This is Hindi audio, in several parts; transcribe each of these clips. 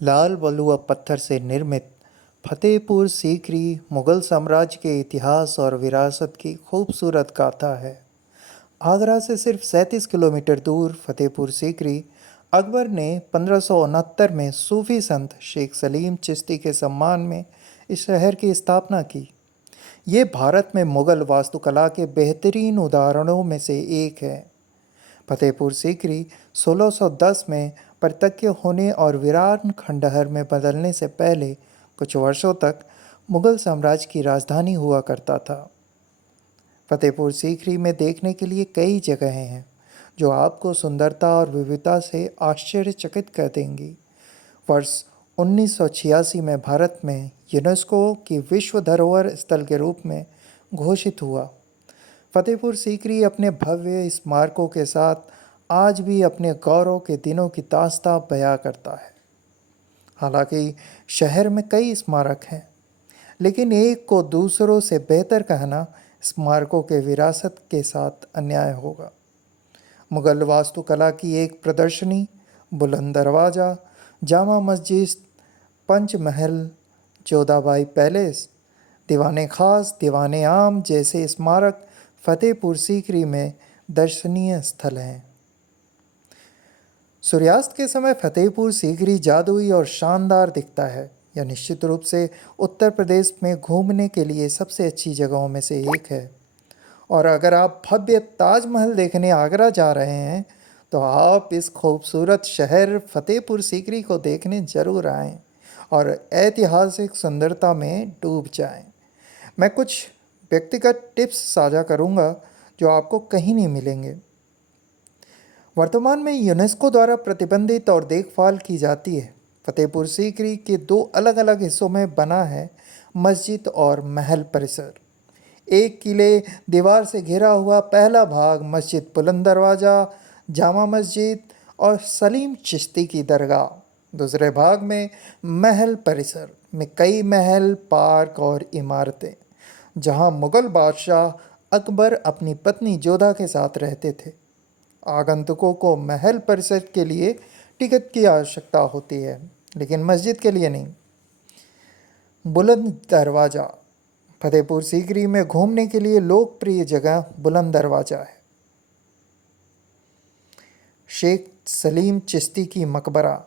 लाल बलुआ पत्थर से निर्मित फतेहपुर सीकरी मुगल साम्राज्य के इतिहास और विरासत की खूबसूरत गाथा है। आगरा से सिर्फ 37 किलोमीटर दूर फतेहपुर सीकरी अकबर ने 1569 में सूफी संत शेख सलीम चिश्ती के सम्मान में इस शहर की स्थापना की। ये भारत में मुगल वास्तुकला के बेहतरीन उदाहरणों में से एक है। फतेहपुर सीकरी 1610 में परित्यक्त होने और वीरान खंडहर में बदलने से पहले कुछ वर्षों तक मुगल साम्राज्य की राजधानी हुआ करता था। फतेहपुर सीकरी में देखने के लिए कई जगहें हैं जो आपको सुंदरता और विविधता से आश्चर्यचकित कर देंगी। वर्ष 1986 में भारत में यूनेस्को की विश्व धरोहर स्थल के रूप में घोषित हुआ। फतेहपुर सीकरी अपने भव्य स्मारकों के साथ आज भी अपने गौरव के दिनों की दास्तां बयां करता है। हालांकि शहर में कई स्मारक हैं, लेकिन एक को दूसरों से बेहतर कहना स्मारकों के विरासत के साथ अन्याय होगा। मुगल वास्तुकला की एक प्रदर्शनी, बुलंद दरवाज़ा, जामा मस्जिद, पंच महल, जोधाबाई पैलेस, दीवाने खास, दीवाने आम जैसे स्मारक फतेहपुर सीकरी में दर्शनीय स्थल हैं। सूर्यास्त के समय फतेहपुर सीकरी जादुई और शानदार दिखता है। यह निश्चित रूप से उत्तर प्रदेश में घूमने के लिए सबसे अच्छी जगहों में से एक है। और अगर आप भव्य ताजमहल देखने आगरा जा रहे हैं तो आप इस खूबसूरत शहर फतेहपुर सीकरी को देखने जरूर आएं और ऐतिहासिक सुंदरता में डूब जाएं। मैं कुछ व्यक्तिगत टिप्स साझा करूंगा जो आपको कहीं नहीं मिलेंगे। वर्तमान में यूनेस्को द्वारा प्रतिबंधित और देखभाल की जाती है। फतेहपुर सीकरी के दो अलग अलग हिस्सों में बना है मस्जिद और महल परिसर। एक किले दीवार से घिरा हुआ पहला भाग मस्जिद बुलंद दरवाज़ा, जामा मस्जिद और सलीम चिश्ती की दरगाह। दूसरे भाग में महल परिसर में कई महल, पार्क और इमारतें, जहां मुगल बादशाह अकबर अपनी पत्नी जोधा के साथ रहते थे। आगंतुकों को महल परिसर के लिए टिकट की आवश्यकता होती है, लेकिन मस्जिद के लिए नहीं। बुलंद दरवाज़ा फतेहपुर सीकरी में घूमने के लिए लोकप्रिय जगह बुलंद दरवाज़ा है। शेख सलीम चिश्ती की मकबरा,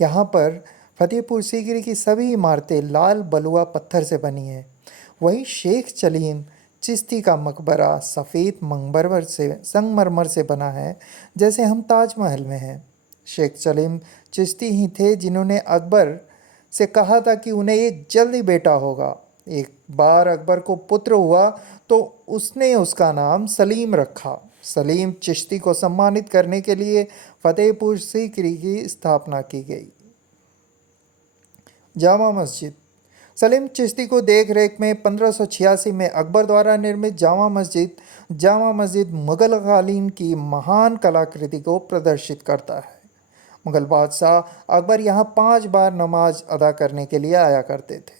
यहाँ पर फतेहपुर सीकरी की सभी इमारतें लाल बलुआ पत्थर से बनी हैं। वहीं शेख सलीम चिश्ती का मकबरा सफ़ेद संगमरमर से बना है, जैसे हम ताजमहल में हैं। शेख सलीम चिश्ती ही थे जिन्होंने अकबर से कहा था कि उन्हें एक जल्दी बेटा होगा। एक बार अकबर को पुत्र हुआ तो उसने उसका नाम सलीम रखा। सलीम चिश्ती को सम्मानित करने के लिए फतेहपुर सीकरी की स्थापना की गई। जामा मस्जिद सलीम चिश्ती को देख रेख में 1586 में अकबर द्वारा निर्मित जामा मस्जिद मुगल कालीन की महान कलाकृति को प्रदर्शित करता है। मुगल बादशाह अकबर यहाँ 5 बार नमाज अदा करने के लिए आया करते थे।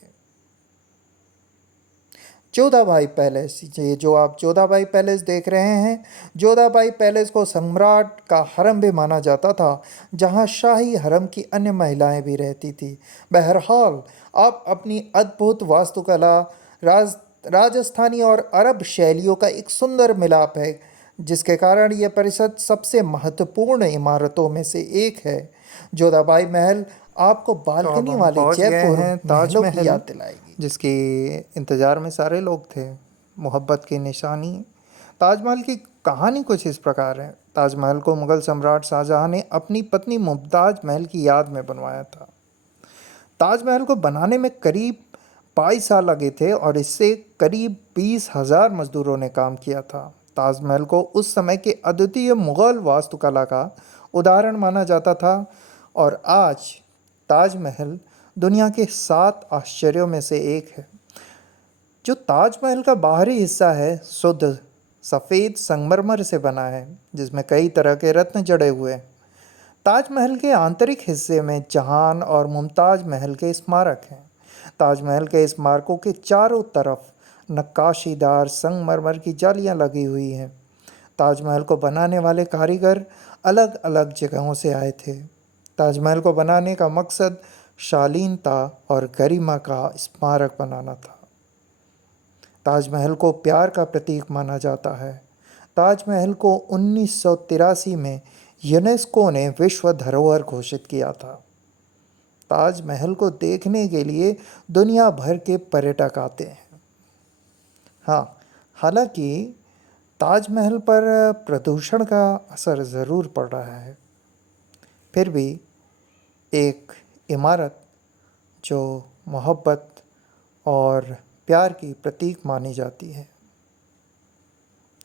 जोधाबाई पैलेस, ये जो आप जोधाबाई पैलेस देख रहे हैं, जोधाबाई पैलेस को सम्राट का हरम भी माना जाता था, जहां शाही हरम की अन्य महिलाएं भी रहती थी। बहरहाल आप अपनी अद्भुत वास्तुकला, राजस्थानी और अरब शैलियों का एक सुंदर मिलाप है, जिसके कारण यह परिषद सबसे महत्वपूर्ण इमारतों में से एक है। जोधाबाई महल आपको बालकनी वाले जयपुर महलों की याद दिलाएगी, जिसके इंतज़ार में सारे लोग थे। मोहब्बत की निशानी। ताजमहल की कहानी कुछ इस प्रकार है। ताजमहल को मुगल सम्राट शाहजहां ने अपनी पत्नी मुमताज महल की याद में बनवाया था। ताजमहल को बनाने में करीब 22 साल लगे थे और इससे करीब 20,000 मजदूरों ने काम किया था। ताजमहल को उस समय के अद्वितीय मुगल वास्तुकला का उदाहरण माना जाता था और आज ताजमहल दुनिया के 7 आश्चर्यों में से एक है। जो ताजमहल का बाहरी हिस्सा है शुद्ध सफ़ेद संगमरमर से बना है, जिसमें कई तरह के रत्न जड़े हुए हैं। ताजमहल के आंतरिक हिस्से में जहान और मुमताज महल के स्मारक हैं। ताजमहल के स्मारकों के चारों तरफ नक्काशीदार संगमरमर की जालियां लगी हुई हैं। ताजमहल को बनाने वाले कारीगर अलग अलग जगहों से आए थे। ताजमहल को बनाने का मकसद शालीनता और गरिमा का स्मारक बनाना था। ताजमहल को प्यार का प्रतीक माना जाता है। ताजमहल को 1983 में यूनेस्को ने विश्व धरोहर घोषित किया था। ताजमहल को देखने के लिए दुनिया भर के पर्यटक आते हैं। हाँ, हालांकि ताजमहल पर प्रदूषण का असर ज़रूर पड़ रहा है, फिर भी एक इमारत जो मोहब्बत और प्यार की प्रतीक मानी जाती है।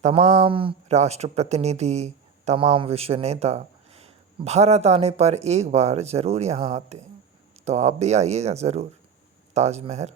तमाम राष्ट्र प्रतिनिधि, तमाम विश्व नेता भारत आने पर एक बार ज़रूर यहाँ आते हैं, तो आप भी आइएगा ज़रूर ताजमहल।